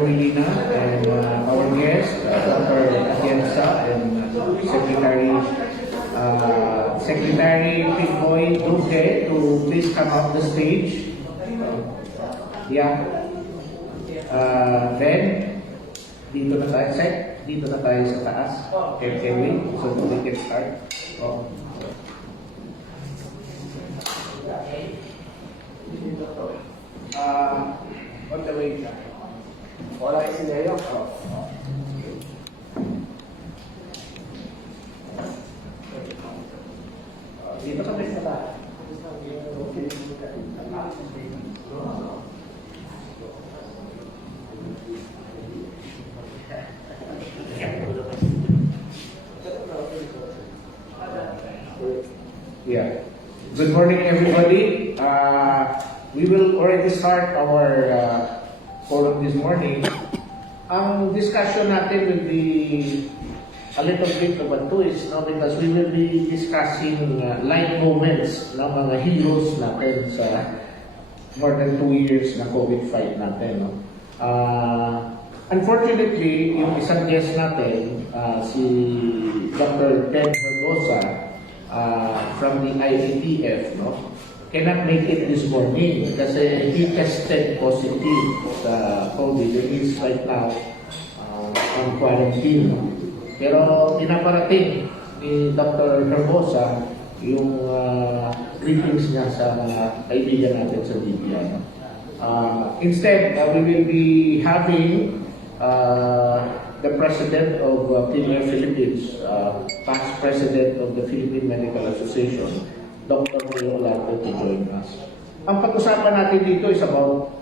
Joelina and our guest, Dr. Atienza and Secretary Pigboy Duque to please come up the stage. Then, dito na tayo, dito na tayo sa taas. KRTV, so we can start. On the way. Wala kasi ngayon. Dito ka sa taas. Yeah. Good morning, everybody. We will already start our forum this morning. Ang discussion natin will be a little bit of a twist, no? Because we will be discussing light moments ng mga heroes natin sa more than 2 years na COVID fight natin. No? Unfortunately, yung isang guest natin, si Dr. Ted Vergosa from the IATF, no? Cannot make it this morning kasi he tested positive sa COVID and he's right now on quarantine. Pero pinaparating ni Dr. Vergosa yung briefings niya sa mga kaibigan natin sa media. Instead, we will be having the President of Philippines, past President of the Philippine Medical Association, Dr. Olarte, to join us. Ang pag-usapan natin dito is about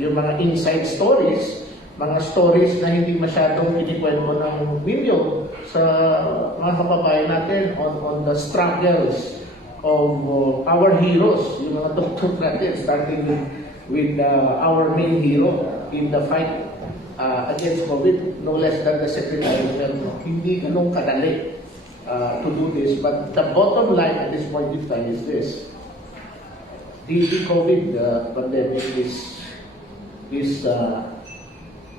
yung mga inside stories, mga stories na hindi masyadong pinikwento ng video sa mga kababayan natin on the struggles of our heroes, yung mga doktor natin, starting with our main hero in the fight against COVID, no less than the Secretary of Health. Hindi ganun kadali to do this, but the bottom line at this point in time is this: the COVID pandemic is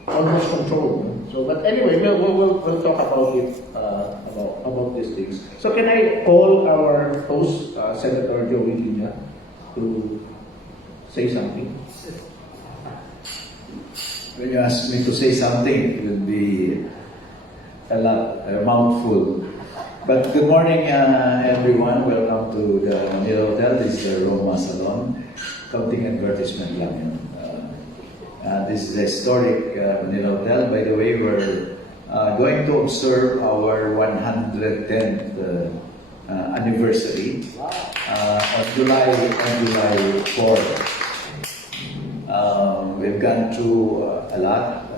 almost controlled. So, but anyway, we'll talk about it about these things. So, can I call our host, Senator Joelina, to say something? When you ask me to say something, it will be a mouthful. But good morning, everyone. Welcome to the Manila Hotel. This is the Roma Salon. Counting advertisement lang. This is a historic Manila Hotel. By the way, we're going to observe our 110th anniversary on July 4th. We've gone through a lot.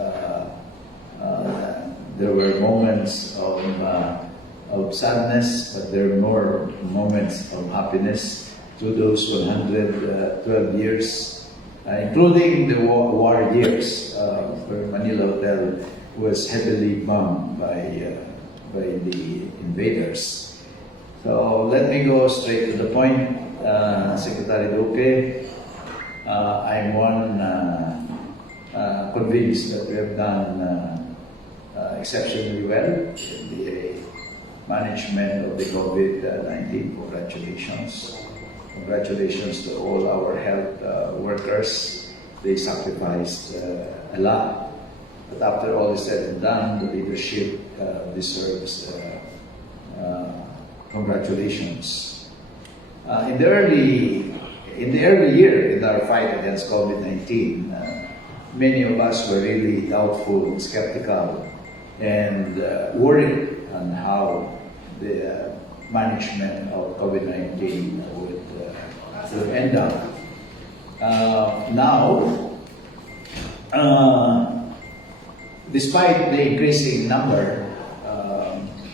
There were moments of sadness, but there are more moments of happiness through those 112 years, including the war years, where Manila Hotel was heavily bombed by the invaders. So let me go straight to the point, Secretary Duque. I'm convinced that we have done exceptionally well in the management of the COVID-19. Congratulations. Congratulations to all our health workers. They sacrificed a lot. But after all is said and done, the leadership deserves congratulations. In the early year in our fight against COVID-19, many of us were really doubtful, skeptical, and worried on how the management of COVID-19 would end up. Now, despite the increasing number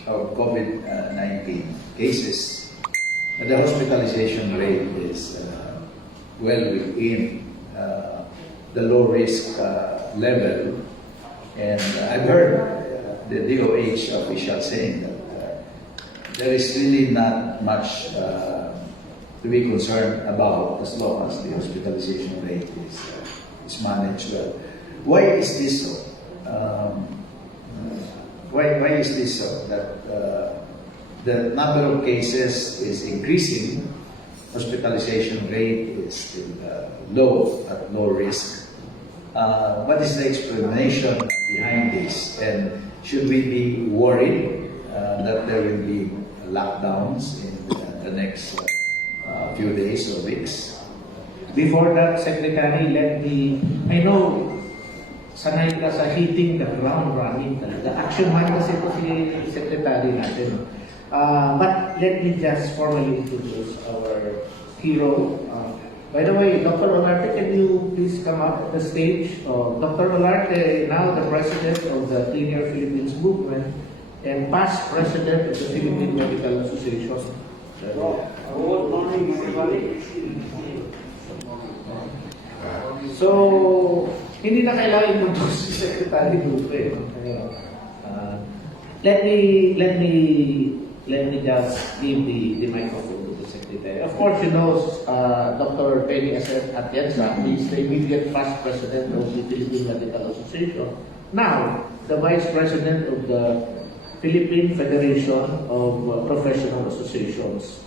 of COVID-19 cases, the hospitalization rate is well within the low-risk level. And I've heard the DOH official saying that there is really not much to be concerned about as long as the hospitalization rate is managed well. Why is this so? Why is this so? That the number of cases is increasing, hospitalization rate is still low, at low risk. What is the explanation behind this? And should we be worried that there will be lockdowns in the next few days or weeks? Before that, Secretary, I know, sanay ka sa hitting the ground running talaga. Action man kasi ito si Secretary natin. But let me just formally introduce our hero. By the way, Dr. Olarte, can you please come up at the stage? Dr. Olarte, now the President of the Cleaner Philippines Movement and past President of the Philippine Medical Association. Good morning, everybody. So, hindi na kailangan mo si Secretary Duque. Let me just give the microphone to the Secretary. Of course, you know, Dr. Benito Atienza is the immediate past President of the Philippine Medical Association. Now, the Vice President of the Philippine Federation of Professional Associations.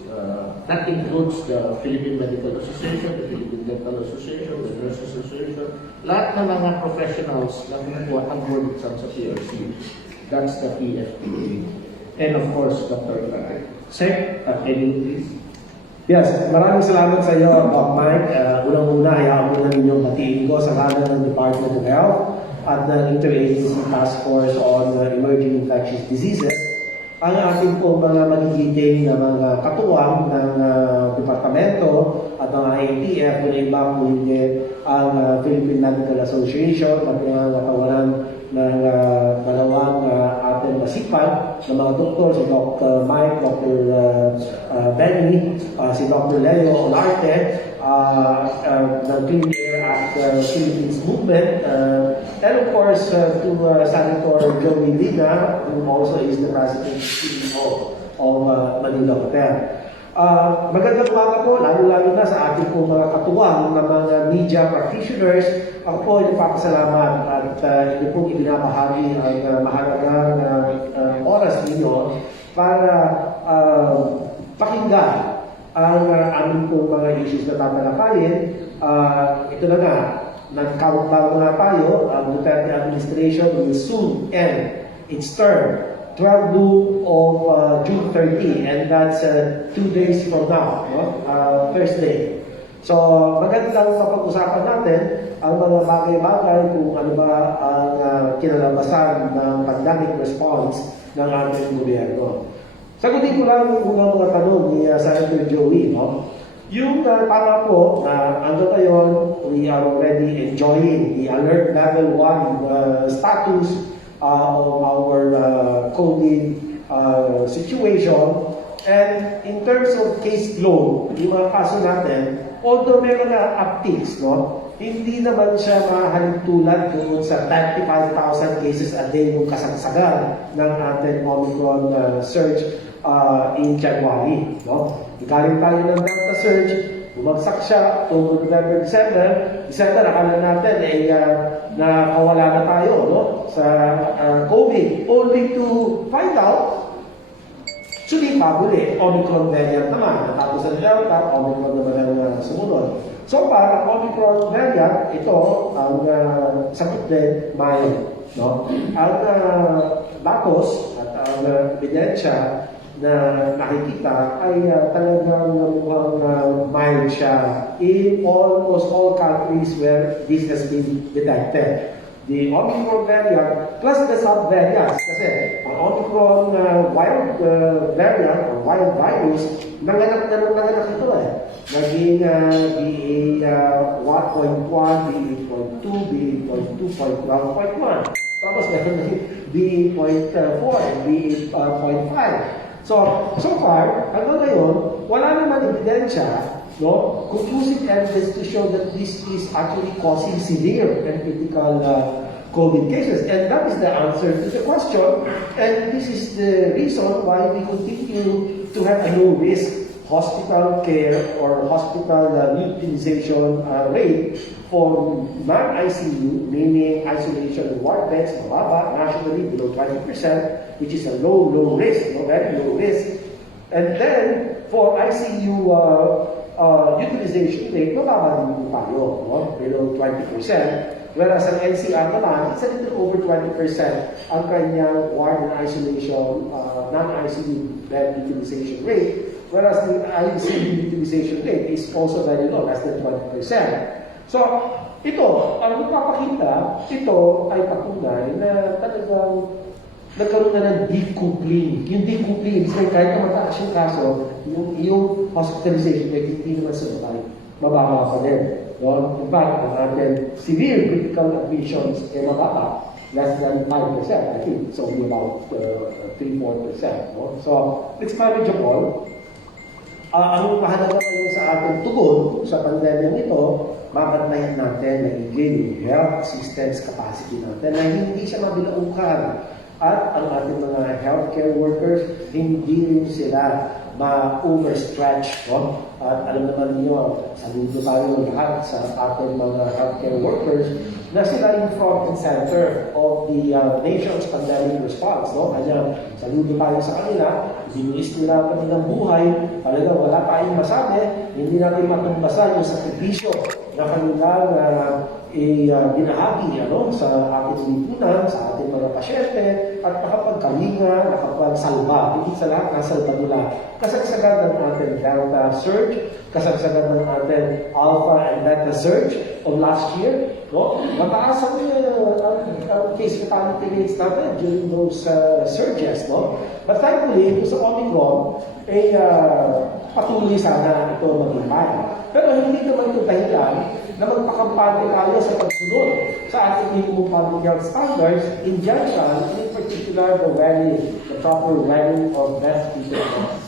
That includes the Philippine Medical Association, the Philippine Dental Association, the Nurses Association, lahat ng mga professionals na kumukuha ang board exams sa PRC. That's the PFPA. And of course, Dr. Olarte. Sec, can you please? Yes, maraming salamat sa iyo, Doc Mike. Unang-una, hayaan mo na ninyong batiin ko sa ngalan ng Department of Health at ng Interagency Task Force on Emerging Infectious Diseases ang ating po mga magigiting na mga katuwang ng departamento at ng IATF na iba po hindi ang Philippine Medical Association na pinangatawanan ng dalawang ating masipag na mga doktor, si Dr. Mike, Dr. Benny, si Dr. Leo Olarte, ng Clean Air at Philippines Movement, and of course to Senator Joey Lina, who also is the President and CEO of Manila Hotel. Magandang umaga po, lalo-lalo na sa ating po mga katuwang na mga media practitioners. Ako po ay nagpapasalamat at hindi po ibinabahagi ang mahalagang oras ninyo para pakinggan ang aming po mga issues na tatalakayin. Ito na nga, nagkawag-bawag na tayo. Ang Duque administration will soon end its term, 12 noon of June 30, and that's 2 days from now, no? Thursday. So, magandang mapag-usapan natin ang mga bagay-bagay kung ano ba ang kinalabasan ng pandemic response ng ating gobyerno. Sagutin ko lang yung mga tanong ni Senator Joey, no? Yung tama po na hanggang ngayon, we are already enjoying the alert level 1 status of our COVID situation. And in terms of case load, yung mga kaso natin, although may mga upticks, no, hindi naman siya mahalintulad doon sa 35,000 cases a day yung kasagsagan ng ating Omicron surge in January. No? Galing tayo ng Delta surge, bumagsak siya October, November, December, akala natin ay nakawala na tayo, no? Sa COVID, only to find out sumipa uli, Omicron variant naman. Natapos ang Delta, Omicron naman ang sumunod. So para Omicron variant, ito ang sakit din mild. No? Ang datos at ang ebidensya na nakikita ay talagang mukhang mild siya in almost all countries where this has been detected. The Omicron variant plus the sub-variants, kasi ang Omicron wild variant or wild virus, nanganak ito eh. Naging BA 1.1, BA 2.2, BA 2.1. Tapos meron naging BA 0.4 and BA 0.5. So far, hanggang ngayon, wala naman ebidensya, no, conclusive evidence to show that this is actually causing severe and critical COVID cases. And that is the answer to the question. And this is the reason why we continue to have a low-risk hospital care or hospital utilization rate For non-ICU, meaning isolation and ward beds, mababa, nationally below 20%, which is a low risk, very low risk. And then, for ICU utilization rate, mababa din po tayo, below 20%. Whereas ang NCR naman, it's a little over 20% ang kanyang ward and isolation, non-ICU bed utilization rate. Whereas the ICU utilization rate is also very low, less than 20%. So, ito, ang nagpapakita, ito ay patunay na talagang nagkaroon na ng decoupling. Yung decoupling, kahit na mataas yung kaso, yung hospitalization rate hindi naman sumabay. Mababa pa din. In fact, ang ating severe critical admissions ay mababa. Less than 5%, I think. It's only about 3-4%. So, it's manageable. Ang mahalaga ngayon sa ating tugon sa pandemya nito, mabantayan natin na yung health assistance capacity natin na hindi siya mabilaukan. At ang ating mga healthcare workers, hindi rin sila ma-overstretch. At alam naman niyo, saludo tayo lahat sa ating mga healthcare workers na sila yung front and center of the nation's pandemic response. Kaya saludo tayo sa kanila, binulis nila ang kanilang buhay, talagang wala tayong masabi, hindi natin matumbasan yung sakripisyo na kanilang binahagi sa ating lipunan, sa ating mga pasyente, at nakapagkalinga, nakapagsalba. Hindi sa lahat, nasalba nila. Kasagsagan ng ating Delta surge, kasagsagan ng ating Alpha and Beta surge of last year. Mataas ang case fatality rates natin during those surges. But thankfully, ito sa Omicron, patuloy sana ito maghintay. Pero hindi naman ito dahilan na magpakampante tayo sa pagsunod sa ating minimum public health standards in general, in particular the proper level of best people health.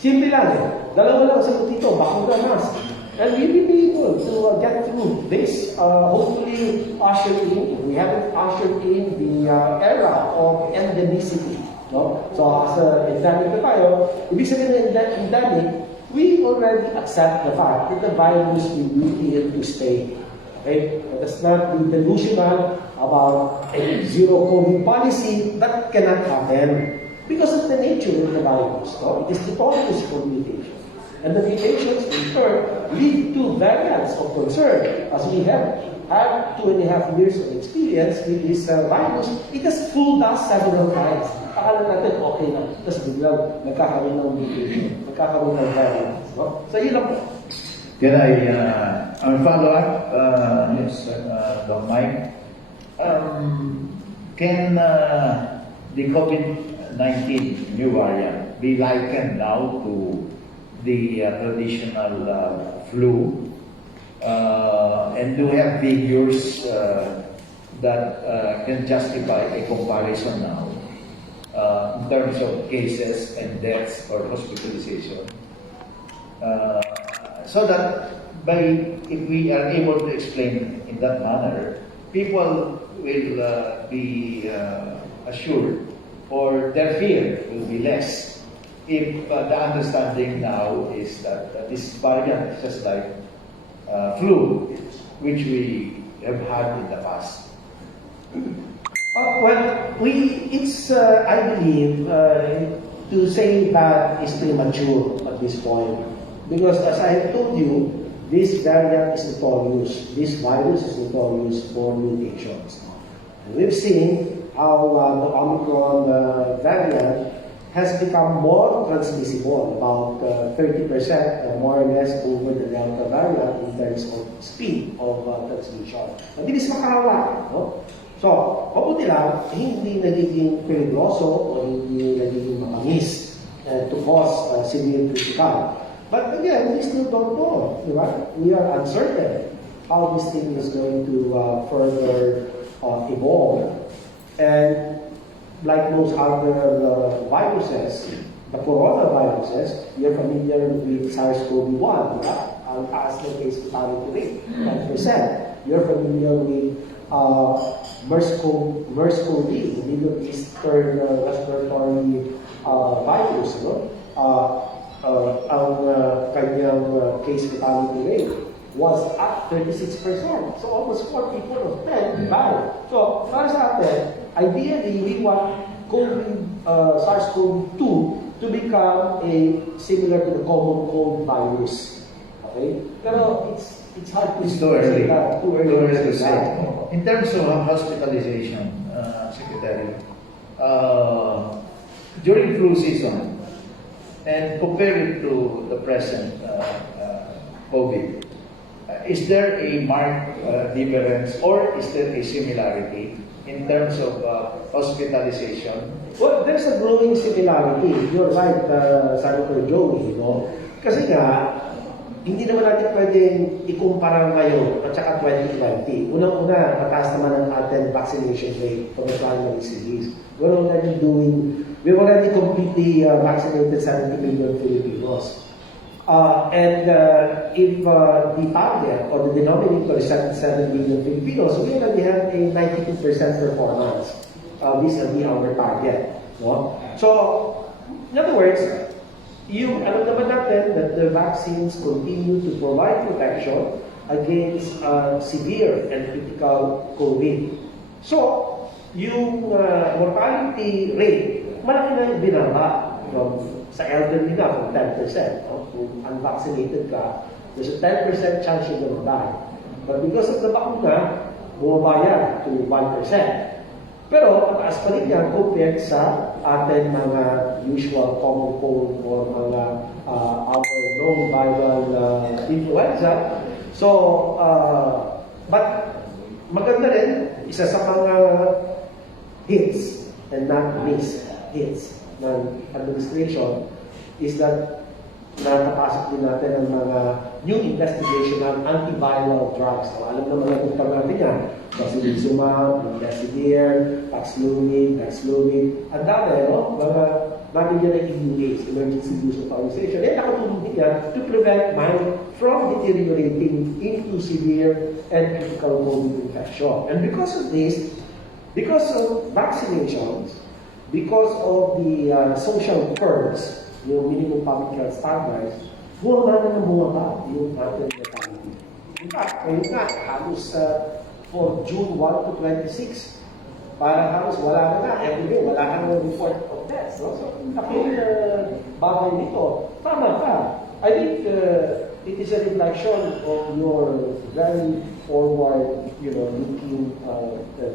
Simple lang Dalawa lang sa dito, bakuna mask. And we will be able to get through this, hopefully ushered in. We haven't ushered in the era of endemicity. So as endemic na tayo, ibig sabihin ng endemic, we already accept the fact that the virus will be here to stay. Okay? Let us not be delusional about a zero COVID policy. That cannot happen because of the nature of the virus. It is notorious for mutation. And the mutations in turn lead to variants of concern. As we have had 2.5 years of experience with this virus, it has fooled us several times. Akala natin okay na. Tapos biglang nagkakaroon ng mutation, nagkakaroon ng variants. So yun lang po. Can I follow up? Yes, Don Mike. Can the COVID-19 new variant be likened now to the traditional flu? And do we have figures that can justify a comparison now in terms of cases and deaths or hospitalization? So that if we are able to explain in that manner, people will be assured, or their fear will be less. If the understanding now is that this variant is just like flu, which we have had in the past. It's I believe to say that is premature at this point, because as I have told you, this variant is notorious. This virus is notorious for mutations. And we've seen how the Omicron variant has become more transmissible, about 30% more or less over the Delta variant in terms of speed of transmission. Mabilis makahawa. So, mabuti lang, hindi nagiging perigoso o hindi nagiging matamis to cause severe critical. But again, we still don't know. Right? We are uncertain how this thing is going to further evolve. And like most other viruses, the coronaviruses, you're familiar with SARS-CoV-1, right? Ang taas ng case fatality rate, 10%. You're familiar with MERS-CoV, the Middle Eastern respiratory virus, ang kanyang case fatality rate was up 36%. So almost 4 people of 10 died. So para sa atin, ideally, we want SARS-CoV-2 to become similar to the common cold virus. Okay? Pero it's hard to It's too early. Too early to say. In terms of hospitalization, Secretary, during flu season, and compare it to the present COVID, is there a marked difference or is there a similarity in terms of hospitalization? Well, there's a growing similarity. You're right, Senator Joey, no? Kasi nga, hindi naman natin pwedeng ikumpara ngayon at saka 2020. Unang-una, mataas naman ang ating vaccination rate for the primary series. We're already completely vaccinated 70 million Filipinos. If the target or the denominator is 77 million Filipinos, we already have a 92% performance. Vis-a-vis our target. No? So, in other words, alam naman natin that the vaccines continue to provide protection against severe and critical COVID. So, yung mortality rate, malaki na yung binaba sa elderly na from 10%. No? Kung unvaccinated ka, there's a 10% chance you're gonna die. But because of the bakuna, bumaba yan to 1%. Pero, mataas pa rin yan compared sa ating mga usual common cold or mga our known viral influenza. So, but maganda rin, isa sa mga hits and not miss hits ng administration is that nakapasok din natin ang mga new investigation ng antiviral drugs. So, alam naman natin yan. Tocilizumab, Remdesivir, Paxlovid. Ang dami, no? Mga nabigyan ng EUAs, Emergency Use Authorization. Nakatulong din yan to prevent mind from deteriorating into severe and critical COVID infection. And because of this, because of vaccinations, because of the social curbs, yung minimum public health standards, bumaba na yung ating mortality. In fact, ngayon nga, halos for June 1 to 26, parang halos wala na every day, wala ka na report of deaths. No? So, aking bagay nito, tama ka. I think it is a reflection of your very forward, looking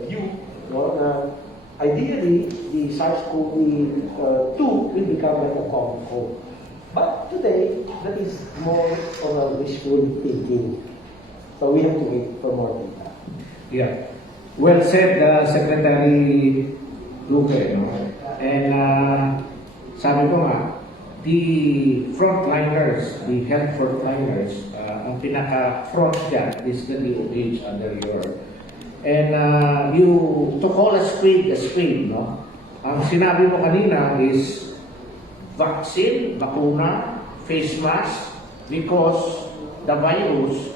view, no? Na ideally, the SARS-CoV-2 will become like a common cold. But today, that is more of a wishful thinking. So we have to wait for more data. Yeah. Well said, Secretary Duque. No? And sabi ko nga, the frontliners, the health frontliners, ang pinaka-front dyan is the DOH under your. And to call a spade, no? Ang sinabi mo kanina is vaccine, bakuna, face mask, because the virus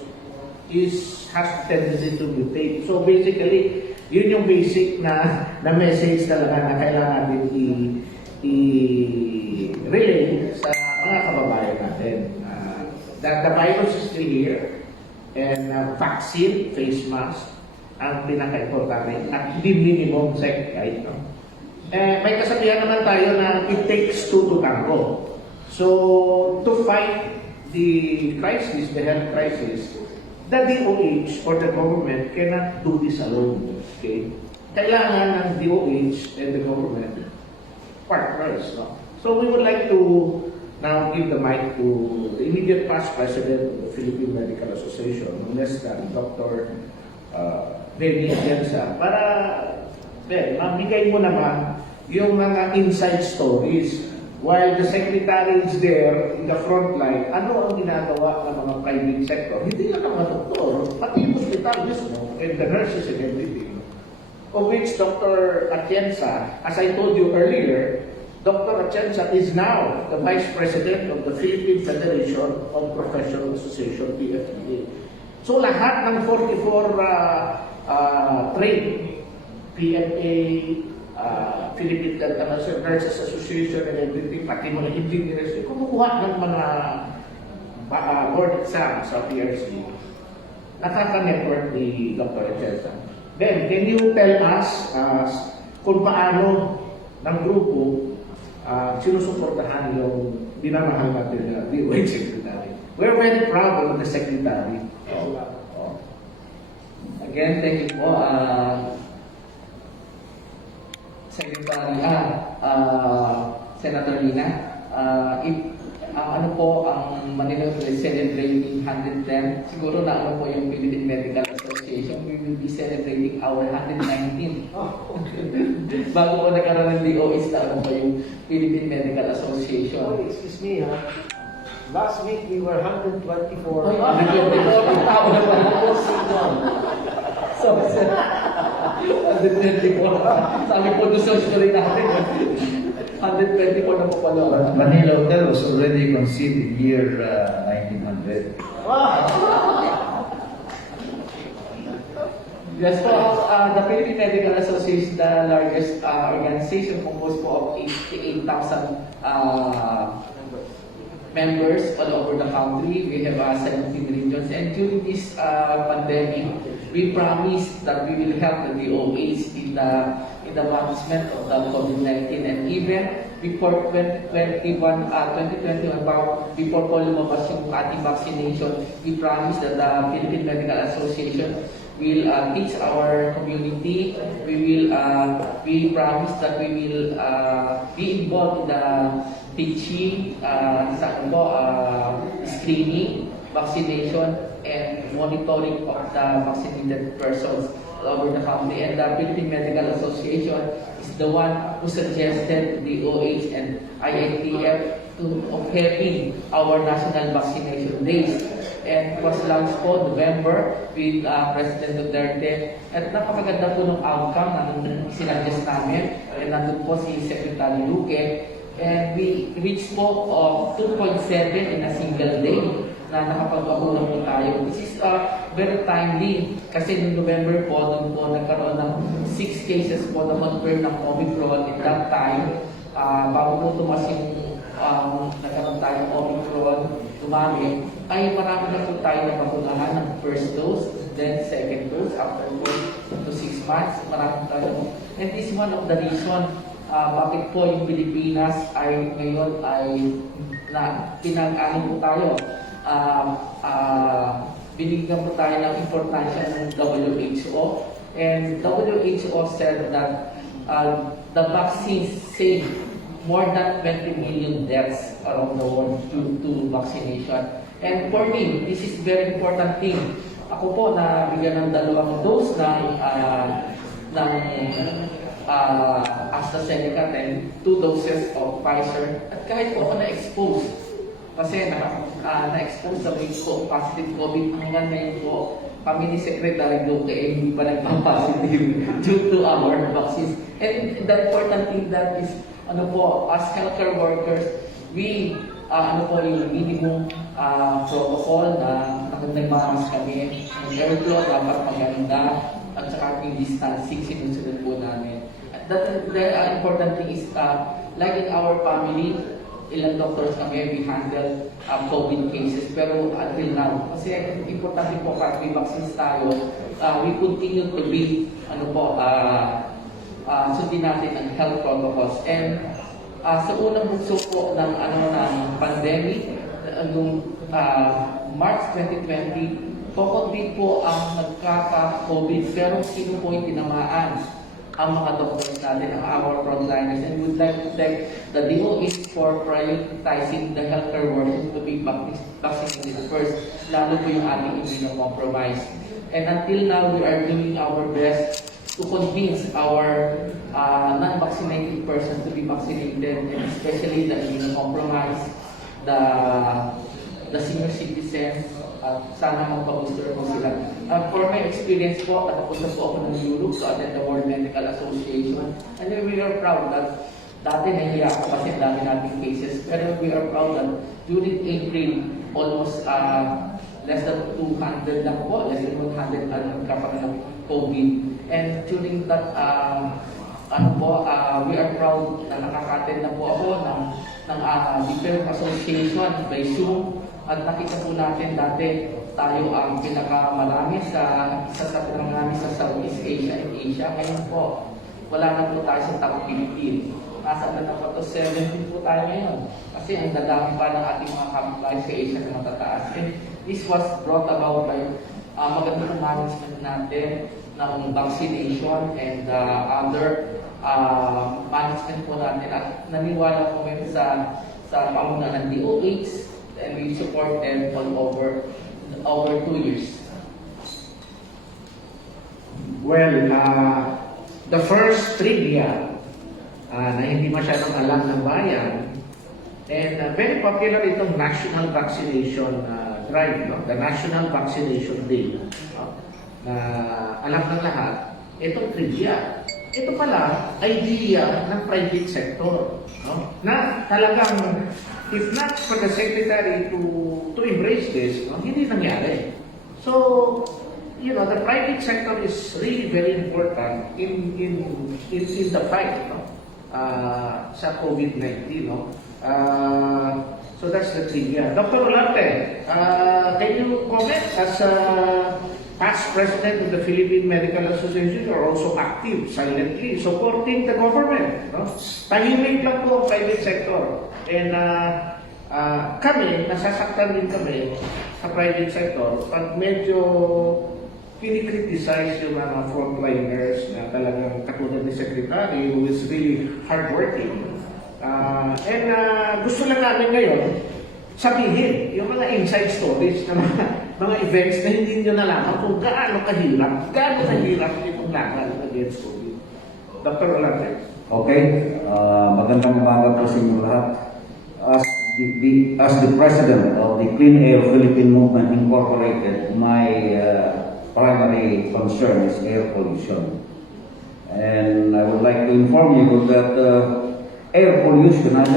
has tendency to mutate. So basically, yun yung basic na message talaga na kailangan natin i-relay sa mga kababayan natin. That the virus is still here, and vaccine, face mask, ang pinaka-importante at the minimum second, no? May kasabihan naman tayo na it takes two to tango. So, to fight the crisis, the health crisis, the DOH or the government cannot do this alone. Okay? Kailangan ng DOH and the government partners. No? So, we would like to now give the mic to the immediate past president of the Philippine Medical Association, less than Dr. Benito Atienza, para mabigay mo naman yung mga inside stories while the secretary is there in the front line. Ano ang ginagawa ng mga private sector? Hindi lang ang mga doktor, pati yung hospital mismo and the nurses and everything. Of which Dr. Atienza, as I told you earlier, Dr. Atienza is now the Vice President of the Philippine Federation of Professional Association, PFA. So lahat ng 44 trade, PFA, Philippine Dental Nurses Association and everything, pati mga engineers, kumukuha ng mga board exam sa PRC. nakaka-network ni Dr. Atienza. Then, can you tell us kung paano ng grupo sinusuportahan yung dinamahal natin na DOH Secretary? We're very proud of the Secretary. Again, thank you po, Secretary, Senator Lina. Ano po ang Manila is celebrating 110, siguro na ano po yung Philippine Medical Association, we will be celebrating our 119. Bago po nagkaroon ng DOH na ano po yung Philippine Medical Association. Oh, excuse me, ha? Last week, we were 124. Ay, 124 tao na pa po. So, 124. Sabi po doon sa story natin, 124 na po pala. But Manila Hotel was already conceived in year 1900. Yes po, the Philippine Medical Association, the largest organization composed po of 88,000 members all over the country. We have 17 regions, and during this pandemic, we promise that we will help the DOH in the management of the COVID-19, and even before 2021, before po lumabas yung ating vaccination, we promise that the Philippine Medical Association will teach our community. We promise that we will be involved in the teaching, screening, vaccination, and monitoring of the vaccinated persons all over the country. And the Philippine Medical Association is the one who suggested the DOH and INTF of having our national vaccination days. And it was launched po November with President Olarte. At napakaganda po ng outcome ng sinadjust namin. And nandun po si Secretary Duque. And we reached po 2.7 in a single day na nakapag-abunan po tayo. This is very timely kasi noong November po, doon po nagkaroon ng 6 cases po na confirmed ng Omicron. In that time, bago po tumas yung nagkaroon tayo ng Omicron, dumami, ay marami na po tayo na bakunahan ng first dose, then second dose, after 4 to 6 months, marami tayo. And this is one of the reason bakit po yung Pilipinas ay ngayon ay pinag-anin po tayo. Binigyan po tayo ng importansya ng WHO, and WHO said that the vaccines save more than 20 million deaths around the world due to vaccination. And for me, this is very important thing. Ako po na bigyan ng 2 dose ng AstraZeneca, then 2 doses of Pfizer. At kahit po ako na-expose, kasi na-expose sa positive COVID, hanggang ngayon po, kami ni Secretary Duque hindi pa nagpa-positive due to our vaccines. And the important thing that is, as healthcare workers, we, yung minimum protocol na nagmamas kami, yung airflow dapat maganda, at saka yung distancing sinusunod po namin. The important thing is, like in our family, ilang doctors kami, we handle COVID cases, pero until now, kasi importante po kahit may vaccines tayo, we continue to be, sundin natin ang health protocols. And sa unang bugso po ng pandemic, noong March 2020, COVID po ang nagkaka-COVID, pero sino po yung tinamaan? Ang mga doctors natin, ang our frontliners, and would like to thank the DOH for prioritizing the healthcare workers to be vaccinated first, lalo po yung ating immunocompromised. And until now, we are doing our best to convince our non-vaccinated persons to be vaccinated, and especially the immunocompromised, the senior citizens. Sana magpa-booster po sila. For my experience po, nakapunta po ako ng Europe to attend the World Medical Association. And we are proud that dati nahiya ako kasi dami nating cases. Pero we are proud that during April, almost less than 200 lang po, less than 100 ang nagkakaroon ng COVID. And during that, we are proud na nakaka-attend na po ako ng different association by Zoom. At nakita po natin dati, tayo ang pinakamarami isa sa pinakamarami sa Southeast Asia and Asia. Ngayon po, wala na po tayo sa top 15. Nasa na po to 17 po tayo ngayon. Kasi ang dadami pa ng ating mga kapitbahay sa Asia na matataas. And this was brought about by magandang management natin ng vaccination and other management po natin. At naniwala po ngayon sa pamuna ng DOH, and we support them all over 2 years. Well, the first trivia na hindi masyadong alam ng bayan, and very popular itong national vaccination drive, no? The National Vaccination Day, no? Na alam ng lahat, itong trivia. Ito pala, idea ng private sector, no? Na talagang, if not for the Secretary to embrace this, no? Hindi nangyari. So, you know, the private sector is really very important in the fight, no? Sa COVID-19, no? So that's the trivia. Dr. Olarte, can you comment as past president of the Philippine Medical Association? You are also active, silently, supporting the government, no? Tahimik lang po ang private sector. And kami, nasasaktan din kami sa private sector pag medyo kinikriticize yung mga frontliners na talagang katulad ni Secretary who is really hardworking. And gusto lang namin ngayon sabihin yung mga inside stories na mga events na hindi nyo nalaman kung gaano kahirap itong laban against COVID. Dr. Olarte. Okay, magandang umaga po sa inyo lahat. As the President of the Clean Air Philippine Movement Incorporated, my primary concern is air pollution. And I would like to inform you that air pollution has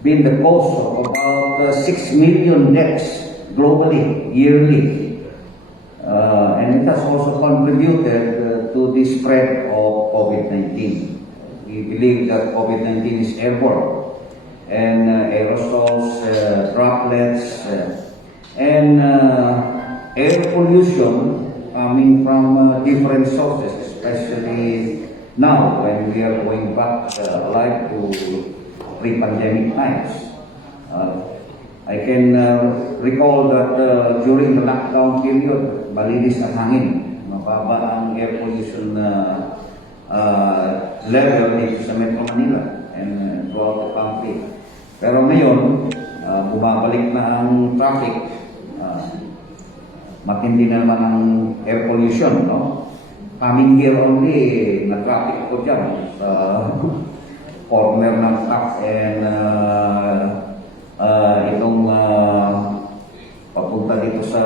been the cause of about 6 million deaths globally, yearly. And it has also contributed to the spread of COVID-19. We believe that COVID-19 is airborne. And aerosols, droplets, and air pollution coming from different sources, especially now when we are going back like to pre-pandemic times. I can recall that during the lockdown period, malinis ang hangin, mababa ang air pollution level dito sa Metro Manila and throughout the country. Pero ngayon, bumabalik na ang traffic. Matindi na naman ang air pollution, no? Coming here only, na-traffic ko dyan sa corner ng Tax and itong papunta dito sa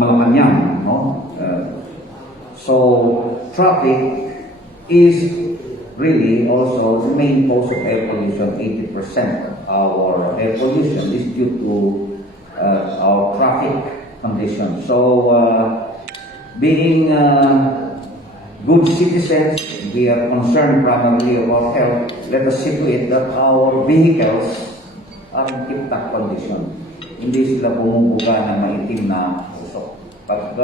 Malacanang, no? So, traffic is really also the main cause of air pollution. 80% of our air pollution is due to our traffic conditions. So, being good citizens, we are concerned primarily about health. Let us see to it that our vehicles are in tip-top condition. Hindi sila bumubuga ng maitim na usok. Pag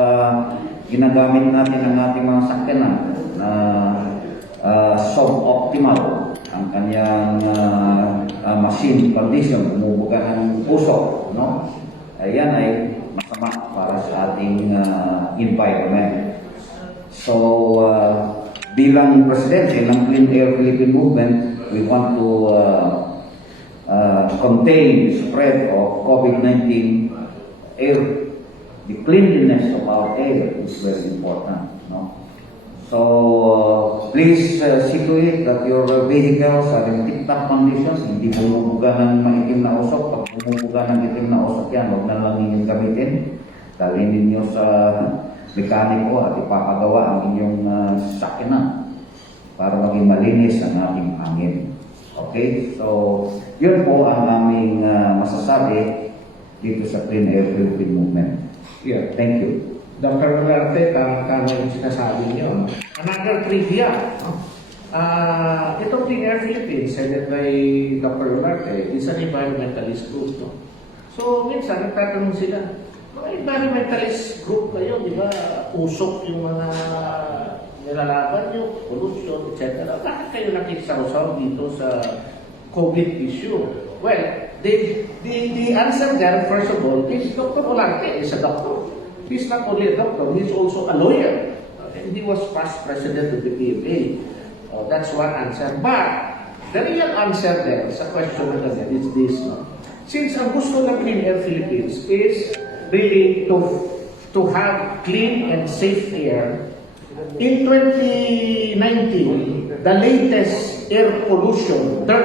ginagamit natin ang ating mga sakyanan na suboptimal ang kanyang machine condition, bumubuga ng usok, no? Ayan ay masama para sa ating environment. So, bilang presidente ng Clean Air Philippine Movement, we want to contain the spread of COVID-19 air. The cleanliness of our air is very important, no? So, please see to it that your vehicles are in tip-top condition. Hindi bumubuga ng maitim na usok. Pag bumubuga ng itim na usok yan, huwag na lang inyong gamitin. Dalhin ninyo sa mekaniko at ipapagawa ang inyong sakyanan para maging malinis ang ating hangin. Okay? So, yun po ang aming masasabi dito sa Clean Air Philippine Movement. Yeah. Thank you. Dr. Olarte, tama yung sinasabi niyo. Another trivia, no? Itong Clean Air Philippines, headed by Dr. Olarte, is an environmentalist group, no? So, minsan, nagtatanong sila, mga environmentalist group kayo, di ba, usok yung mga nilalaban nyo, pollution, etc. Bakit kayo nakisaw-saw dito sa COVID issue? Well, the answer there, first of all, is Dr. Olarte is a doctor. He's not only a doctor, he's also a lawyer. And he was past president of the PMA. That's one answer. But, the real answer there sa question na ganyan is this, no? Since ang gusto ng Clean Air Philippines is really to have clean and safe air, in 2019, the latest air pollution, the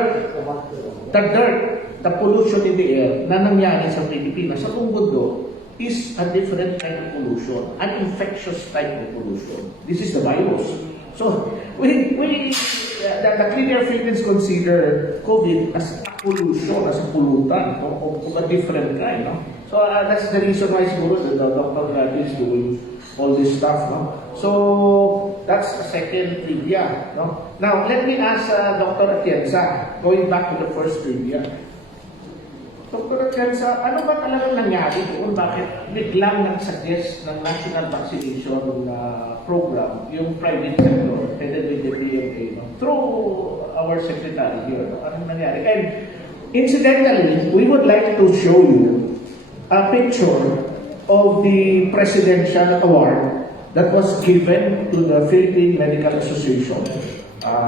pollution in the air na nangyari sa Pilipinas, sa buong mundo, is a different type of pollution, an infectious type of pollution. This is the virus. So, the Clean Air Philippines consider COVID as a pollution, as a pollutant, of a different kind. No? So, that's the reason why siguro the Dr. Rabi is doing all this stuff. No? So, that's the second trivia. No? Now, let me ask Dr. Atienza, going back to the first trivia. Dr. Atienza, ano ba talagang nangyari doon? Bakit biglang nag-suggest ng national vaccination program yung private sector headed with the PMA, no? Through our secretary here? No? Anong nangyari? And incidentally, we would like to show you a picture of the presidential award that was given to the Philippine Medical Association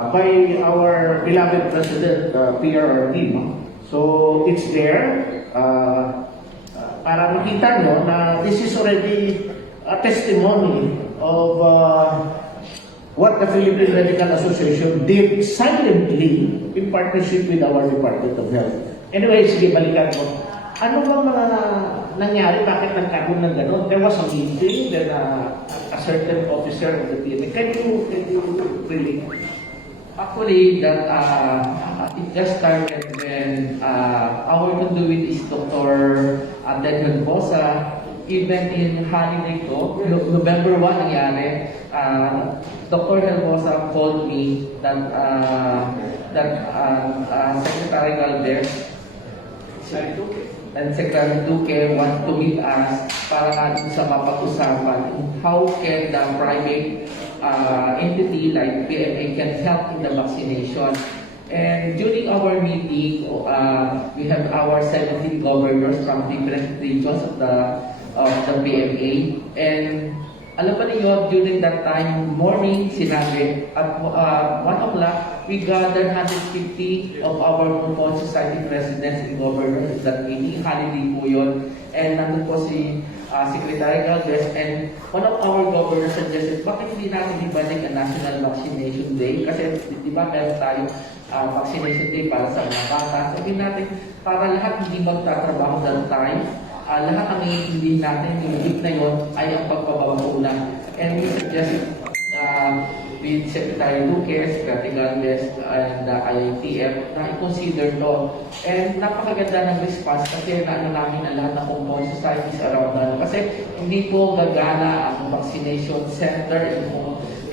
by our beloved president, KRTV. No? So, it's there para makita no, na this is already a testimony of what the Philippine Medical Association did silently in partnership with our Department of Health. Anyway, sige, balikan ko. Ano ba mga nangyari? Bakit nagkaroon ng gano'n? There was a meeting, then a certain officer of the PMA. Can you really? Actually, that it just started when our conduit is Dr. Atty. Even in holiday ko, November 1 nangyari, Dr. Helbosa called me that Secretary Galvez and Secretary Duque wants to meet us para nga sa mapag-usapan how can the private entity like PMA can help in the vaccination. And during our meeting, we have our 17 governors from different regions of the PMA. And alam pa niyo, during that time, morning, sinabi, at 1 o'clock, we gathered 150 of our Lupon Society presidents and governors at that meeting. Holiday po yun. And nandun po si Secretary Galvez, and one of our governors suggested, bakit hindi natin ibalik ang National Vaccination Day? Kasi, di ba, meron tayong vaccination day para sa mga bata. Sabihin natin, para lahat hindi magtatrabaho that time, lahat ang iintindihin natin, yung week na yun, ay ang pagpapabakuna. And we suggested with Secretary Duque, Secretary Galvez, and IITF na i-consider to. And napakaganda ng response kasi naano namin ang lahat ng compound societies around na. Kasi hindi po gagana ang vaccination center in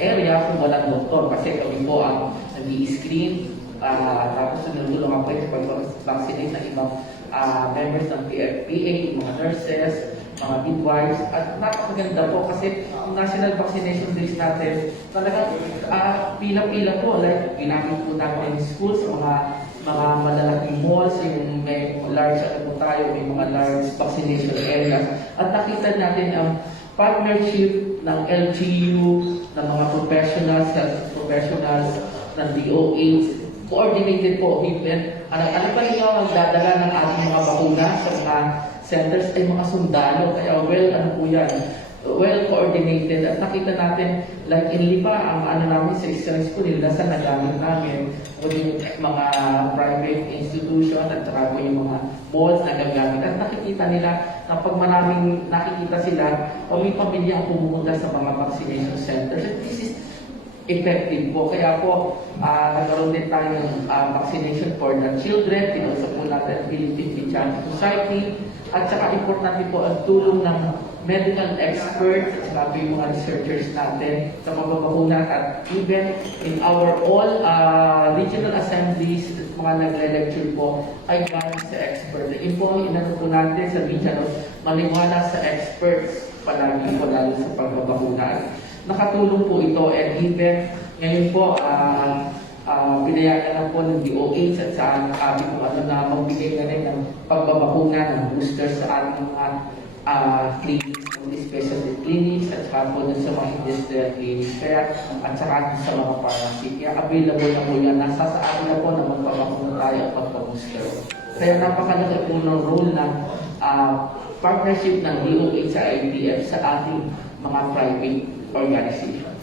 area kung walang doktor. Kasi kami po ang nag-i-screen, tapos sinulungan po yung pag-vaccinate ng ibang members ng PFPA, mga nurses, mga midwives, at napakaganda po kasi ang national vaccination days natin talagang pila-pila po, like ginamit po natin in schools, mga malalaking malls, yung may large may mga large vaccination areas, at nakita natin ang partnership ng LGU, ng mga professionals, health professionals, ng DOH, coordinated po, even, ano pa rin yung magdadala ng ating mga bakuna sa mga centers ay mga sundalo, kaya well coordinated, at nakita natin, like in Lipa, ang namin sa isang school, nasa nagamit namin, o yung mga private institution, at saka po yung mga malls na gagamit, at nakikita nila, na pag maraming nakikita sila, o may pamilya ang pumunta sa mga vaccination centers, and this is effective po. Kaya po, nagkaroon din tayo ng vaccination for the children, tinusap po natin ang Philippine Pediatric Society, at saka importante po ang tulong ng medical experts at saka yung mga researchers natin sa pagbabakuna at even in our all regional assemblies at mga nagre-lecture po ay galing sa expert. Yun po ang inano po natin sa media, no? Maliwala sa experts palagi po lalo sa pagbabakuna. Nakatulong po ito and even ngayon po pinayagan na po ng DOH at sa ating po na magbigay na rin ng pagbabakuna ng booster sa ating mga clinics, specialty clinics at saka po dun sa mga industrial clinics kaya at saka sa mga pharmacy. Kaya available na po yan. Nasa sa atin na po na magpapakuna tayo at magpa-booster. Kaya napakalaki po ng role ng partnership ng DOH sa IDF sa ating mga private organization.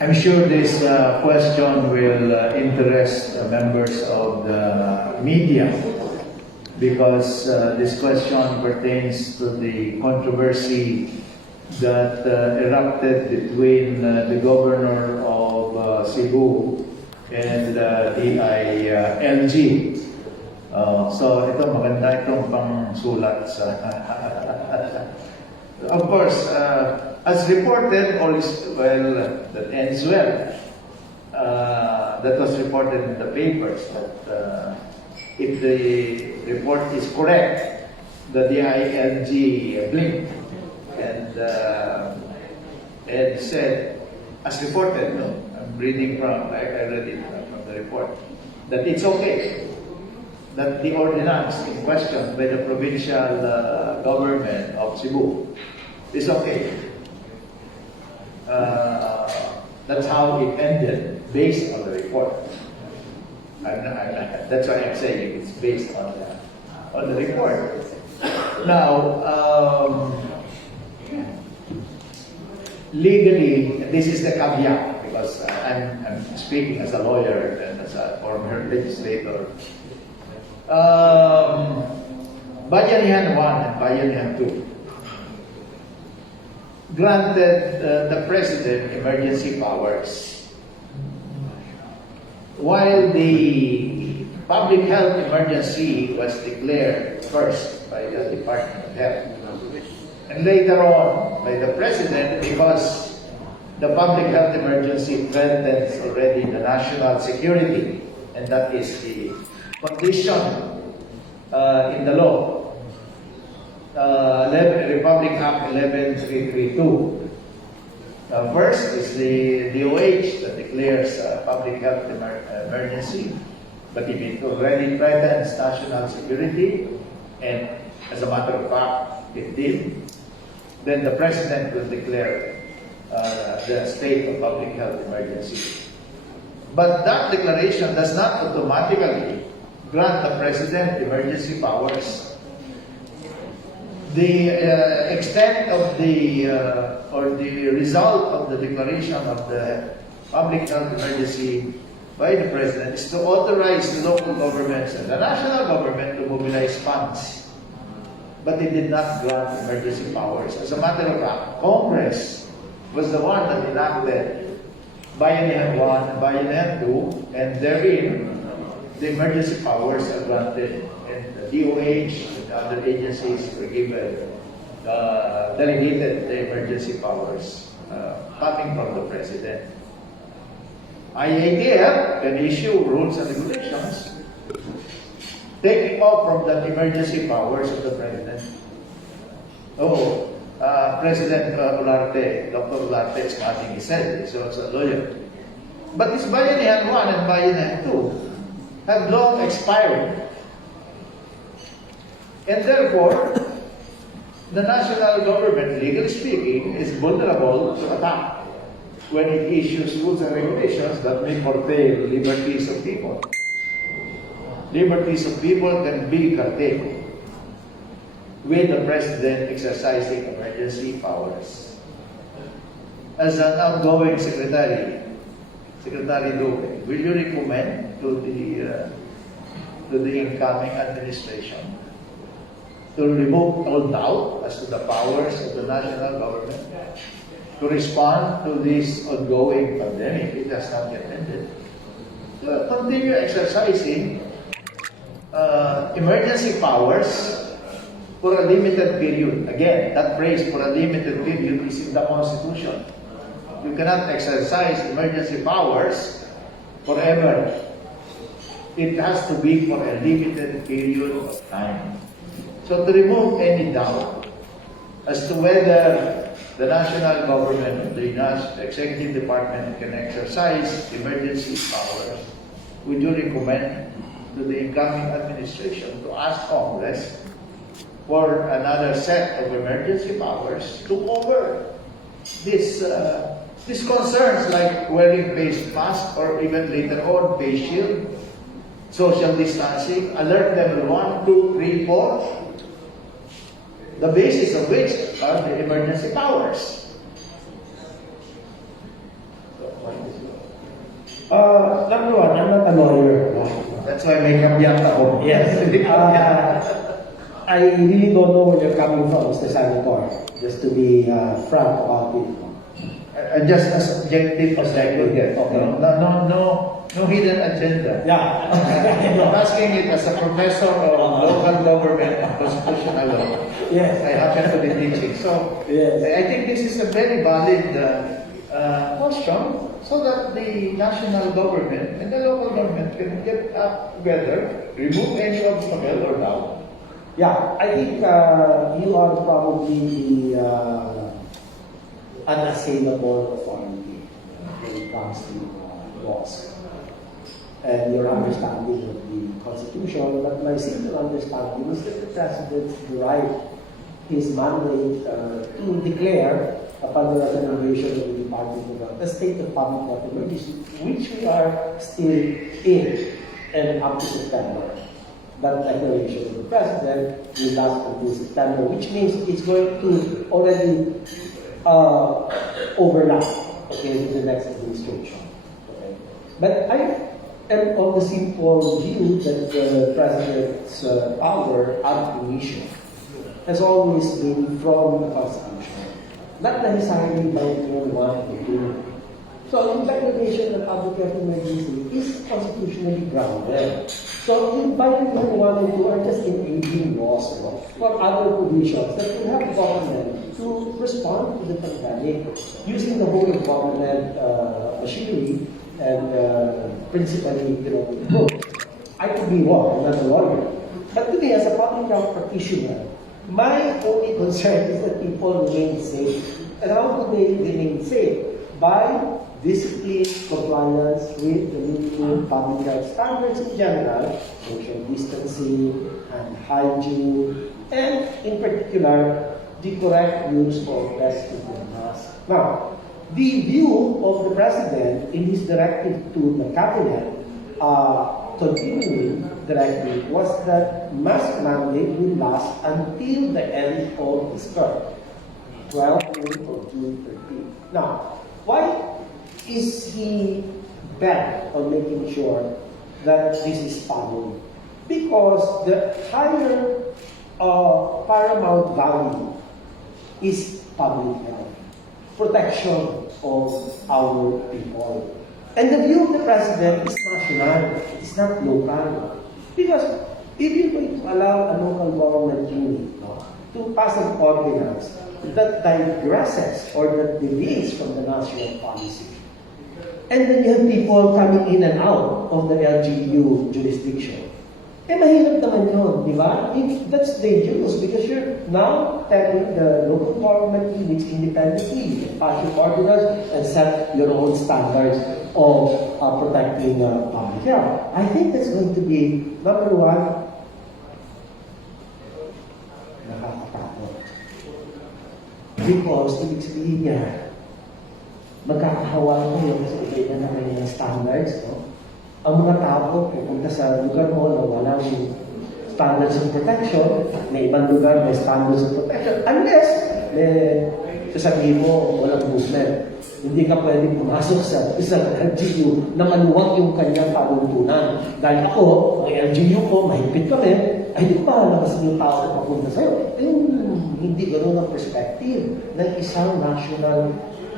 I'm sure this question will interest members of the media because this question pertains to the controversy that erupted between the governor of Cebu and DILG. So ito maganda itong pangsulat sa of course, as reported, all is well that ends well. That was reported in the papers that if the report is correct, the DILG blinked and said, as reported, no? I'm reading from, I read it from the report, that it's okay, that the ordinance in question by the provincial government of Cebu is okay. That's how it ended, based on the report. That's why I'm saying it's based on the report. Now, legally, this is the caveat because I'm speaking as a lawyer and as a former legislator. Bayanihan 1 and Bayanihan 2 granted the President emergency powers, while the public health emergency was declared first by the Department of Health, and later on by the President because the public health emergency threatens already the national security, and that is the condition in the law. Republic Act 11332. First is the DOH that declares public health emergency, but if it already threatens national security, and as a matter of fact it did, then the President will declare the state of public health emergency. But that declaration does not automatically grant the President emergency powers. The extent of or the result of the declaration of the public health emergency by the President is to authorize the local governments and the national government to mobilize funds. But it did not grant emergency powers. As a matter of fact, Congress was the one that enacted Bayanihan 1 and Bayanihan 2, and therein the emergency powers are granted, and the DOH and other agencies were given delegated the emergency powers coming from the President. IATF can issue rules and regulations taking off from the emergency powers of the President. President Olarte, Dr. Olarte is nodding his head, he's also a lawyer. But this Bayanihan 1 and Bayanihan 2 have long expired. And therefore, the national government, legally speaking, is vulnerable to attack when it issues rules and regulations that may curtail liberties of people. Liberties of people can be curtailed with the President exercising emergency powers. As an outgoing Secretary Duque, will you recommend to the incoming administration to remove all doubt as to the powers of the national government to respond to this ongoing pandemic? It has not yet ended. To continue exercising emergency powers for a limited period. Again, that phrase for a limited period is in the Constitution. You cannot exercise emergency powers forever. It has to be for a limited period of time. So to remove any doubt as to whether the national government, the executive department can exercise emergency powers, we do recommend to the incoming administration to ask Congress for another set of emergency powers to cover these concerns like wearing face mask or even later on face shield, social distancing, alert level 1, 2, 3, 4, the basis of which are the emergency powers. Number one, I'm not a lawyer. That's why may kapihan ako. Yes. I really don't know where you're coming from, Mr. Senator, just to be frank about it. Just as objective as I could get. Okay. No hidden agenda. Yeah. I'm asking it as a professor of local government and constitutional law. Yes. I happen to be teaching. So Yes. I think this is a very valid question so that the national government and the local government can get up together, remove any obstacle or doubt. Yeah, I think you are probably the unassailable authority when it comes to laws. And your understanding of the Constitution, but my simple understanding is that the President derived his mandate to declare upon the recommendation of the Department of Health, a state of public health emergency, which we are still in and up to September. That declaration of the President will last until September, which means it's going to already overlap, okay, with the next administration. Okay. But I am of the simple view that the President's power and mission has always been from the Constitution, not necessarily by 1 or 2. So the declaration of public health emergency is constitutionally grounded. So in by 1 and 2 are just enabling laws for other provisions that will help government to respond to the pandemic using the whole of government machinery and principally, I could be wrong, I'm not a lawyer. But to me, as a public health practitioner, my only concern is that people remain safe. And how do they remain safe? By discipline, compliance with the minimum public health standards in general, social distancing and hygiene, and in particular, the correct use of respiratory masks. Now, the view of the President in his directive to the Cabinet, continuing directive, was that mask mandate will last until the end of this term, 12 June or June 13. Now, why is he bent on making sure that this is followed? Because the higher paramount value is public health, protection of our people. And the view of the President is national, it's not local. Because if you're going to allow a local government unit to pass an ordinance that digresses or that deviates from the national policy, and then you have people coming in and out of the LGU jurisdiction, mahirap naman yun, di ba? That's dangerous because you're now telling the local government units independently, you can pass your ordinance and set your own standards of protecting public health. I think that's going to be, number one, nakakatakot. Because, ibig sabihin niya, magkakahawa kayo kasi iba na kanyang standards, no? Ang mga tao pupunta sa lugar mo na walang standards of protection, may ibang lugar may standards of protection, unless sasabihin mo walang movement. Hindi ka pwedeng pumasok sa isang LGU na maluwag yung kanyang panuntunan. Dahil ako, ang LGU ko, mahigpit kami, ay di ba, labas yung tao na papunta sa'yo. Hindi ganoon ang perspective ng isang national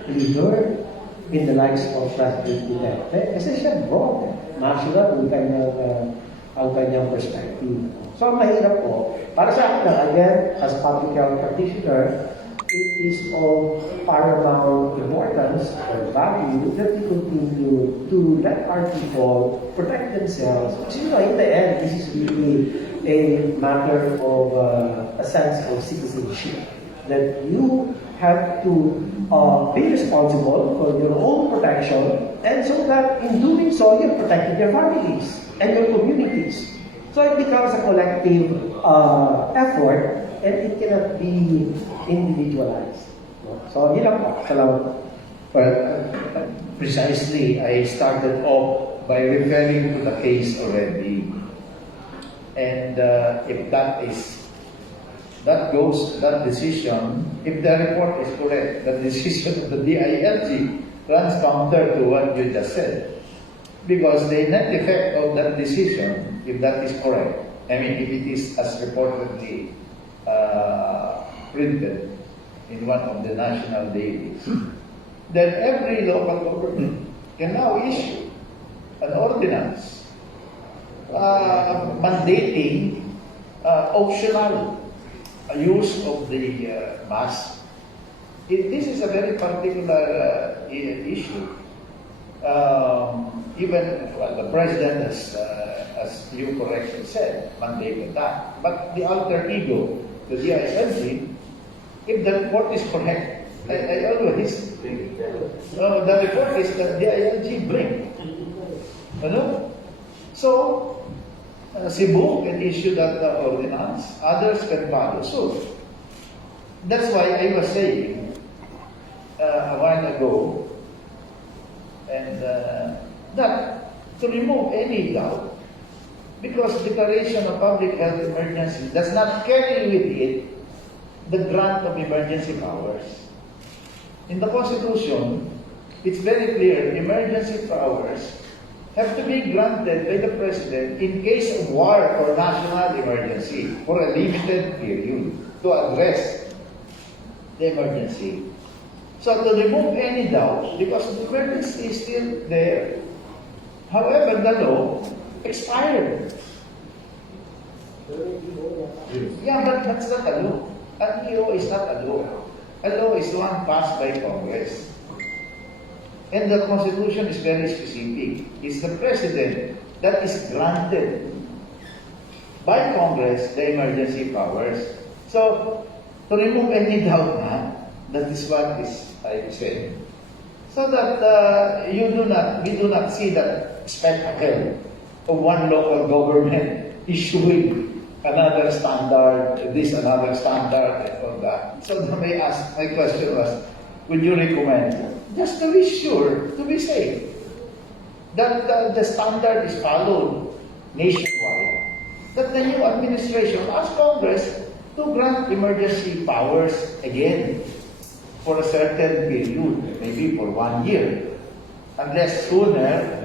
leader in the likes of President Duque. Kasi siya broad, national ang kanyang perspective. So, mahirap po. Para sa akin lang, again, as public health practitioner, it is of paramount importance or value that we continue to let our people protect themselves. Because, in the end, this is really a matter of a sense of citizenship. That you have to be responsible for your own protection, and so that in doing so, you're protecting your families and your communities. So it becomes a collective effort, and it cannot be individualized. So, yun lang po. Salamat po. Well, precisely, I started off by referring to the case already. And if that decision, if the report is correct, the decision of the DILG runs counter to what you just said. Because the net effect of that decision, if that is correct, I mean, if it is as reportedly printed in one of the national dailies, then every local government can now issue an ordinance mandating optional use of the mask. This is a very particular issue. Even the president has, as you correctly said, mandated that. But the alter ego, the DILG, if the report is correct, I always the report is that DILG bring. So Cebu can issue that ordinance, others can follow suit. That's why I was saying a while ago, and that to remove any doubt, because declaration of public health emergency does not carry with it the grant of emergency powers. In the Constitution, it's very clear, emergency powers have to be granted by the President in case of war or national emergency for a limited period to address the emergency. So to remove any doubt, because the emergency is still there. However, the law expired. Yeah, but that's not a law. An EO is not a law. A law is one passed by Congress. And the Constitution is very specific. It's the President that is granted by Congress the emergency powers. So, to remove any doubt that is what I said. So that we do not see that spectacle of one local government issuing another standard, another standard, and all that. So my question was, would you recommend, just to be sure, to be safe, that the standard is followed nationwide, that the new administration asks Congress to grant emergency powers again for a certain period, maybe for 1 year, unless sooner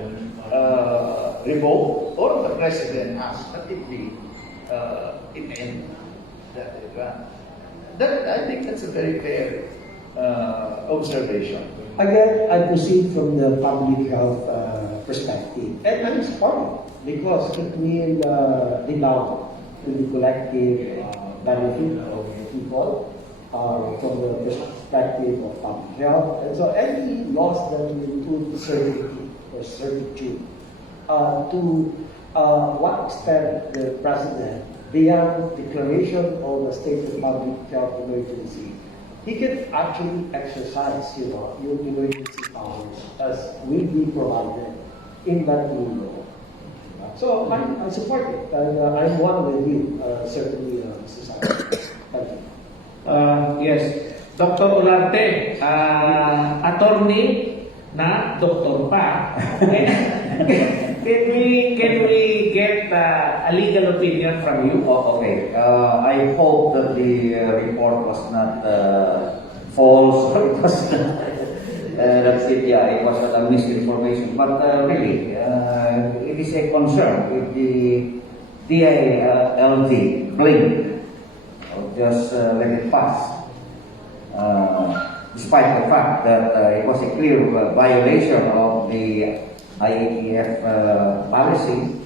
revoked or the President asks that it be end. That I think that's a very fair observation. Again, I proceed from the public health perspective. And I'm supportive because it will rebound to the collective benefit of people from the perspective of public health. And so any loss that will include certainty or certitude to what extent the President, beyond declaration of a state of public health emergency, he can actually exercise, your emergency powers as will be provided in that new law. So I support it, and I'm one with you, certainly, Mr. Secretary. Thank you. Yes, Dr. Olarte, attorney na doktor pa. Can we get a legal opinion from you? Oh, okay. I hope that the report was not false or it was not, that's it, yeah, it was not a misinformation. But really, it is a concern with the DILG blink or just let it pass. Despite the fact that it was a clear violation of the IATF policy,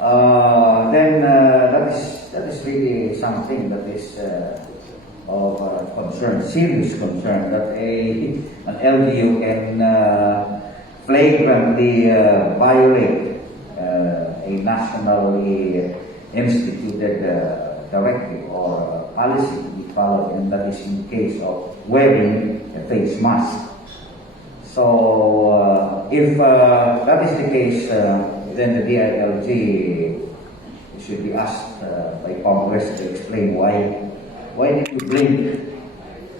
then that is really something that is of concern, serious concern, that an LGU can flagrantly violate a nationally instituted directive or policy to be followed, and that is in case of wearing a face mask. So, if that is the case, then the DILG should be asked by Congress to explain why did you blink?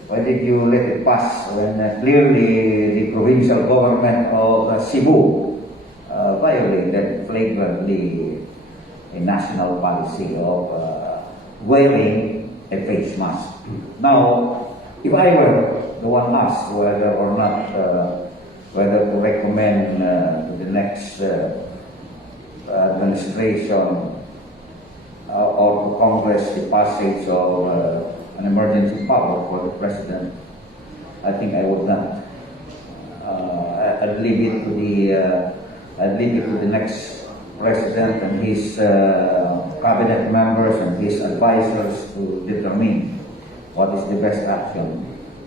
Why did you let it pass when clearly the provincial government of Cebu violated flagrantly a national policy of wearing a face mask? Now, if I were the one asked whether or not whether to recommend to the next administration or to Congress the passage of an emergency power for the president, I think I would not. I'd leave it to the next president and his cabinet members and his advisors to determine what is the best action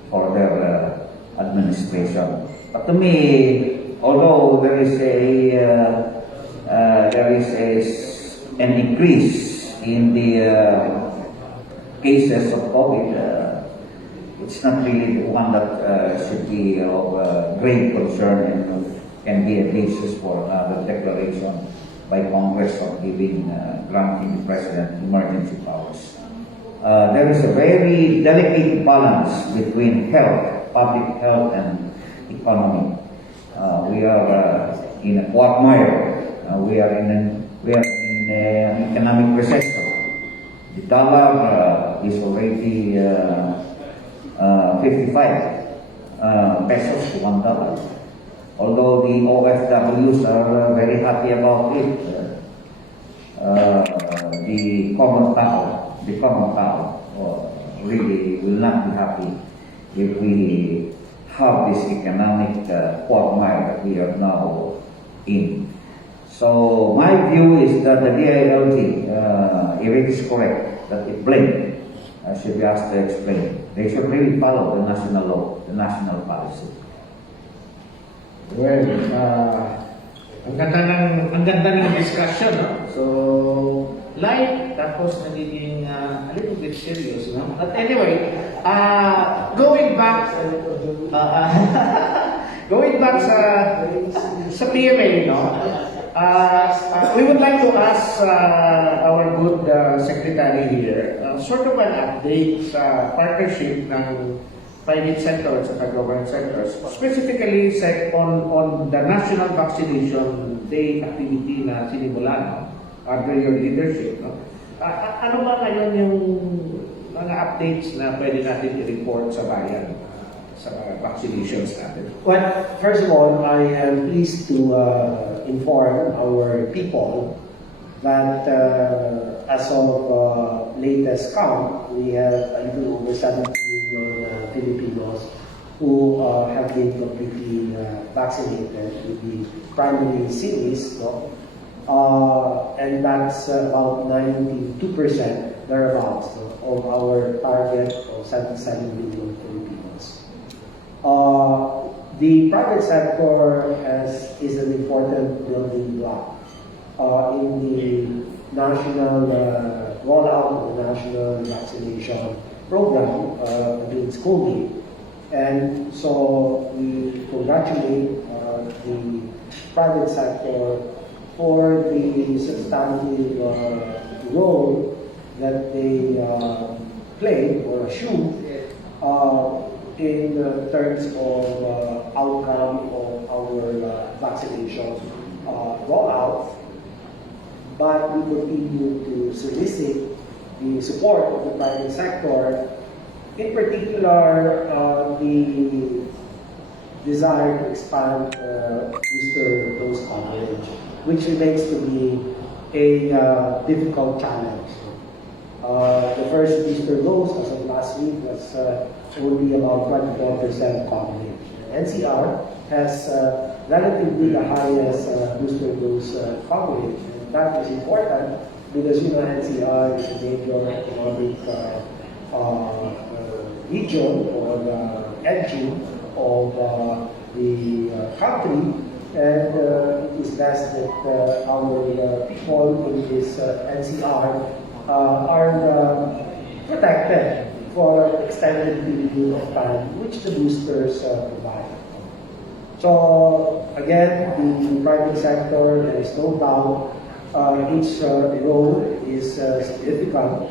for their administration. But to me, although there is an increase in the cases of COVID, it's not really the one that should be of great concern and can be a basis for another declaration by Congress of granting the President emergency powers. There is a very delicate balance between health, public health, and economy. We are in a quagmire. We are in an economic recession. The dollar is already 55 pesos to $1. Although the OFWs are very happy about it, the common tao really will not be happy if we have this economic quagmire that we are now in. So my view is that the DILG, if it is correct that it blinked, should be asked to explain. They should really follow the national law, the national policy. Well, ang ganda ng discussion, no? So, light, tapos nagiging a little bit serious, no? But anyway, going back sa PMA, no? We would like to ask our good secretary here sort of an update sa partnership ng private sector at sa government sectors, specifically on the National Vaccination Day activity na sinimula, no? Under your leadership. No? Ano ba ngayon yung mga updates na pwede natin i-report sa bayan sa vaccinations natin? Well, first of all, I am pleased to inform our people that as of latest count, we have a little over 70 million Filipinos who have been completely vaccinated with the primary series, no? And that's about 92% thereabouts, no, of our target of 77 million Filipinos. The private sector is an important building block in the national rollout of the national vaccination program against COVID. And so we congratulate the private sector for the substantive role that they play or assume in terms of outcome of our vaccination rollout. But we continue to solicit the support of the private sector, in particular the desire to expand booster dose coverage, which remains to be a difficult challenge. The first booster dose as of last week was only about 24% coverage. NCR has relatively the highest booster dose coverage. that is important because NCR is a major economic region or engine of the country, and it is best that our people in this NCR are protected for extended period of time, which the boosters provide. So again, the private sector, there is no doubt, its role is significant.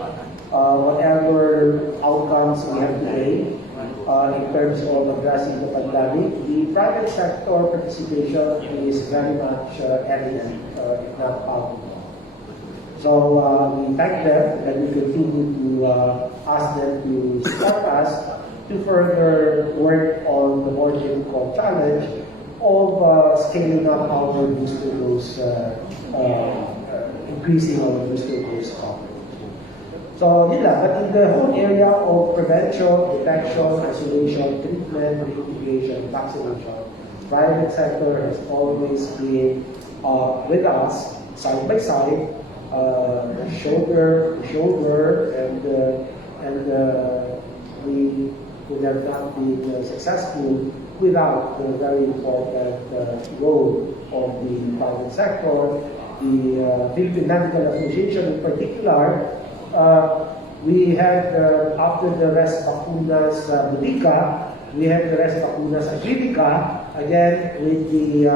Whatever outcomes we have today in terms of addressing the pandemic, the private sector participation is very much evident, if not powerful. So we thank them and we continue to ask them to support us to further work on the more difficult challenge of scaling up our booster dose, increasing our booster dose coverage. So yun lang, but in the whole area of prevention, detection, isolation, treatment, reintegration, vaccination, private sector has always been with us, side by side, shoulder to shoulder, and we would have not been successful without the very important role of the private sector. The Philippine Medical Association in particular, we had, after the Res Vacunas Butica, we had the Res Vacunas Agritica, again with the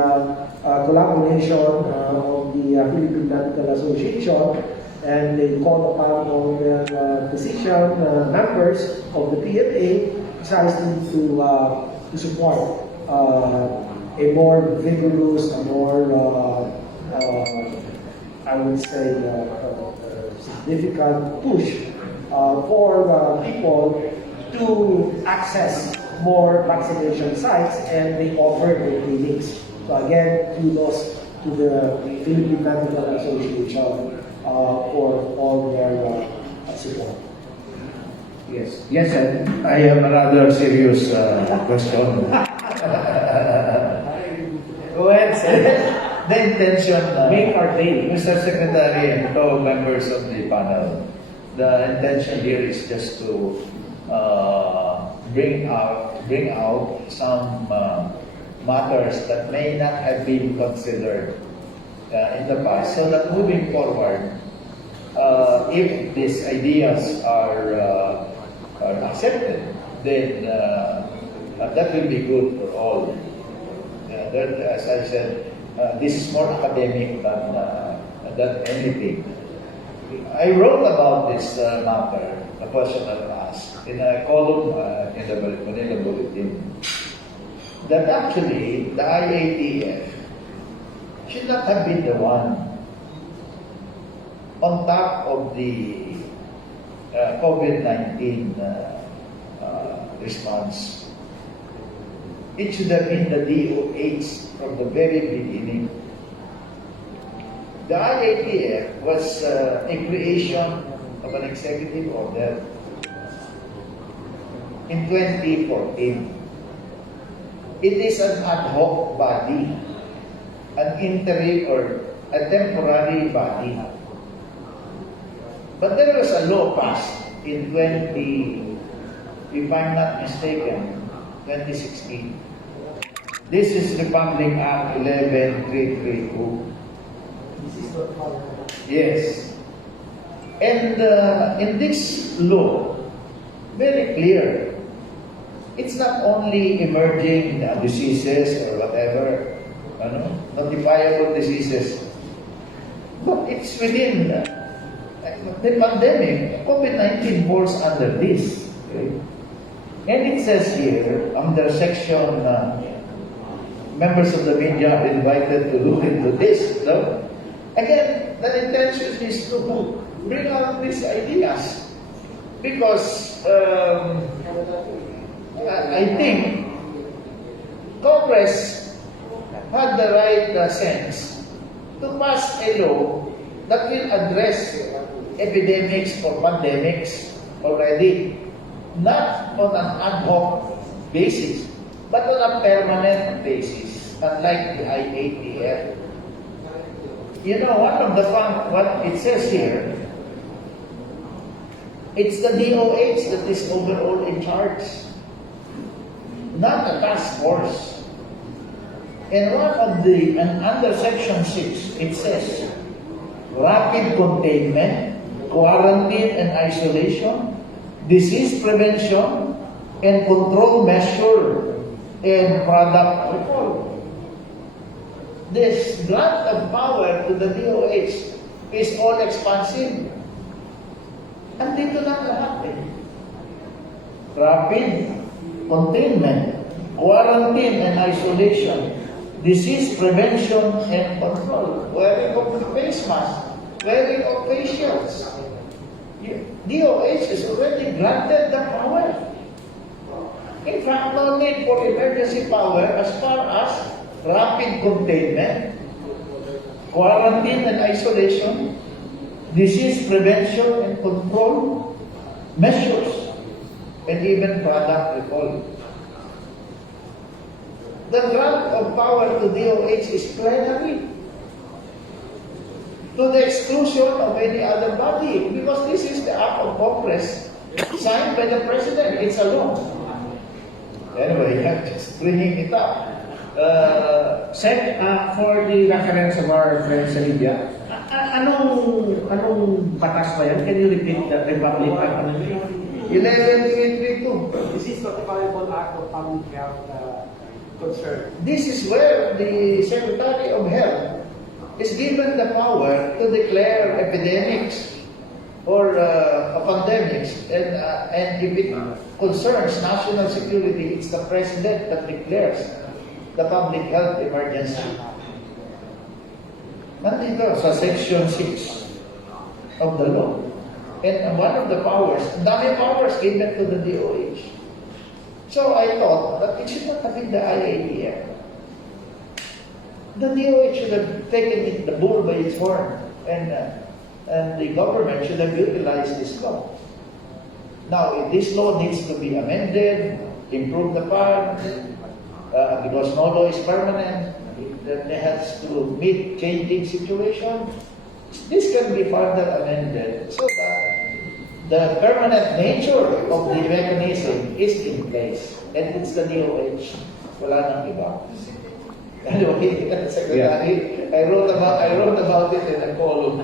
collaboration of the Philippine Medical Association, and they called upon all the physician members of the PMA precisely to support a more vigorous, a more, I would say, significant push for people to access more vaccination sites, and they offer the clinics. So again, kudos to the Philippine Medical Association for all their support. Yes, yes, sir. I have another serious question. Well, the intention, Make our day. Mr. Secretary and fellow members of the panel, the intention here is just to bring out some matters that may not have been considered in the past, so that moving forward, if these ideas are accepted, then that will be good for all. That, as I said, this is more academic than anything. I wrote about this matter, the question that I asked, in a column in the Manila Bulletin, that actually the IATF should not have been the one on top of the COVID-19 response. It should have been the DOH from the very beginning. The IATF was a creation of an executive order in 2014. It is an ad hoc body, an interim or a temporary body. But there was a law passed in if I'm not mistaken, 2016. This is Republic Act 11332. Yes. And in this law, very clear, it's not only emerging diseases or whatever, notifiable diseases, but it's within the pandemic. COVID-19 falls under this. Okay? And it says here, under section, members of the media are invited to look into this. No? Again, the intention is to bring out these ideas. Because I think Congress had the right sense to pass a law that will address epidemics or pandemics already, not on an ad hoc basis, but on a permanent basis, unlike the IATF. You know, what it says here, it's the DOH that is overall in charge, not a task force. And under section 6, it says, rapid containment, quarantine and isolation, disease prevention, and control measure, and product recall. This grant of power to the DOH is all expansive. Andito na lahat eh. Rapid containment, quarantine and isolation, disease prevention and control, wearing of face mask, wearing of face shields. DOH is already granted the power. In fact, no need for emergency power as far as rapid containment, quarantine and isolation, disease prevention and control measures, and even product recall. The grant of power to DOH is plenary, to the exclusion of any other body, because this is the act of Congress signed by the President. It's a law. Anyway, I'm just bringing it up. Sec, for the reference of our friends sa media, anong batas ba yan? Can you repeat that? Republic Act? 11332. This is notifiable act of public health concern. This is where the Secretary of Health is given the power to declare epidemics or pandemics, and if it concerns national security, it's the President that declares the public health emergency. Nandito sa section 6 of the law. And one of the powers, dami powers given to the DOH. So I thought that it should not have been the IATF. The DOH should have taken the bull by its horn, and the government should have utilized this law. Now, if this law needs to be amended, improved upon, because no law is permanent, it has to meet changing situation, this can be further amended so that the permanent nature of the mechanism is in place. And it's the DOH. Wala nang iba. Anyway, Secretary, I wrote about it in a column.